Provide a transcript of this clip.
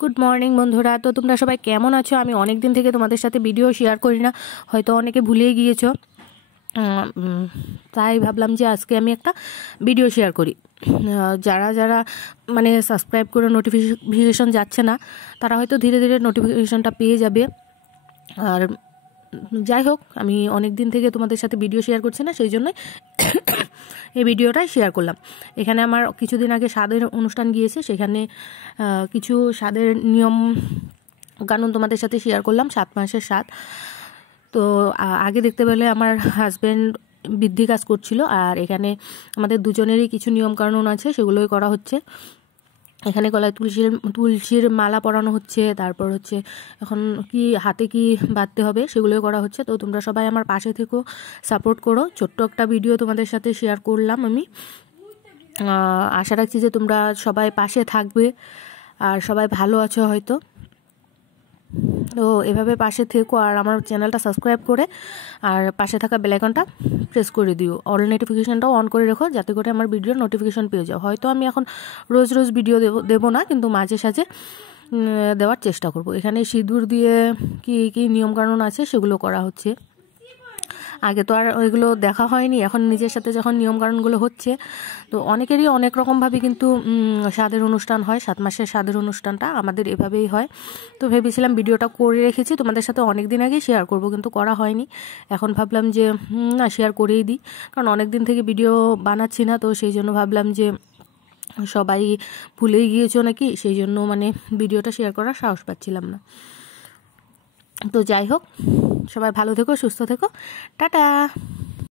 Good morning বন্ধুরা। তো তোমরা সবাই কেমন আছো? আমি অনেক দিন থেকে তোমাদের সাথে ভিডিও শেয়ার করি না, হয়তো অনেকে ভুলেই গিয়েছো। তাই ভাবলাম যে আজকে আমি একটা ভিডিও শেয়ার করি। যারা যারা মানে সাবস্ক্রাইব করে নোটিফিকেশন যাচ্ছে না, তারা হয়তো ধীরে ধীরে নোটিফিকেশনটা পেয়ে যাবে। আর যাই হোক, আমি অনেক দিন থেকে তোমাদের সাথে ভিডিও শেয়ার করছি না, সেই জন্যই এই ভিডিওটাই শেয়ার করলাম। এখানে আমার কিছুদিন আগে স্বাদের অনুষ্ঠান গিয়েছে, সেখানে কিছু স্বাদের নিয়ম কানুন তোমাদের সাথে শেয়ার করলাম। 7 মাসের স্বাদ। তো আগে দেখতে পেলে আমার হাজব্যান্ড বৃদ্ধি কাজ করছিল, আর এখানে আমাদের দুজনেরই কিছু নিয়ম কানুন আছে, সেগুলোই করা হচ্ছে। এখানে গলায় তুলসীর মালা পরানো হচ্ছে, তারপর হচ্ছে এখন কি হাতে কি বাঁধতে হবে সেগুলোই করা হচ্ছে। তো তোমরা সবাই আমার পাশে থেকো, সাপোর্ট করো। ছোট্ট একটা ভিডিও তোমাদের সাথে শেয়ার করলাম আমি। আশা রাখছি যে তোমরা সবাই পাশে থাকবে আর সবাই ভালো আছো হয়তো। তো এভাবে পাশে থেকো, আর আমার চ্যানেলটা সাবস্ক্রাইব করে আর পাশে থাকা বেল আইকনটা প্রেস করে দিও। অল নোটিফিকেশনটাও অন করে রেখো, যাতে করে আমার ভিডিওর নোটিফিকেশন পেয়ে যাও। হয়তো আমি এখন রোজ রোজ ভিডিও দেবো না, কিন্তু মাঝে সাঝে দেওয়ার চেষ্টা করব। এখানে সিঁদুর দিয়ে কি কি নিয়মকানুন আছে সেগুলো করা হচ্ছে। আগে তো আর ওইগুলো দেখা হয়নি, এখন নিজের সাথে যখন নিয়মকানুনগুলো হচ্ছে, তো অনেকেরই অনেক রকমভাবে কিন্তু স্বাদের অনুষ্ঠান হয়। 7 মাসের স্বাদের অনুষ্ঠানটা আমাদের এভাবেই হয়। তো ভেবেছিলাম ভিডিওটা করে রেখেছি, তোমাদের সাথে অনেক দিন আগেই শেয়ার করব, কিন্তু করা হয়নি। এখন ভাবলাম যে না, শেয়ার করেই দিই, কারণ অনেক দিন থেকে ভিডিও বানাচ্ছি না, তো সেই জন্য ভাবলাম যে সবাই ভুলেই গিয়েছো নাকি, সেই জন্য মানে ভিডিওটা শেয়ার করার সাহস পাচ্ছিলাম না। তো যাই হোক, সবাই ভালো থেকো, সুস্থ থেকো, টাটা।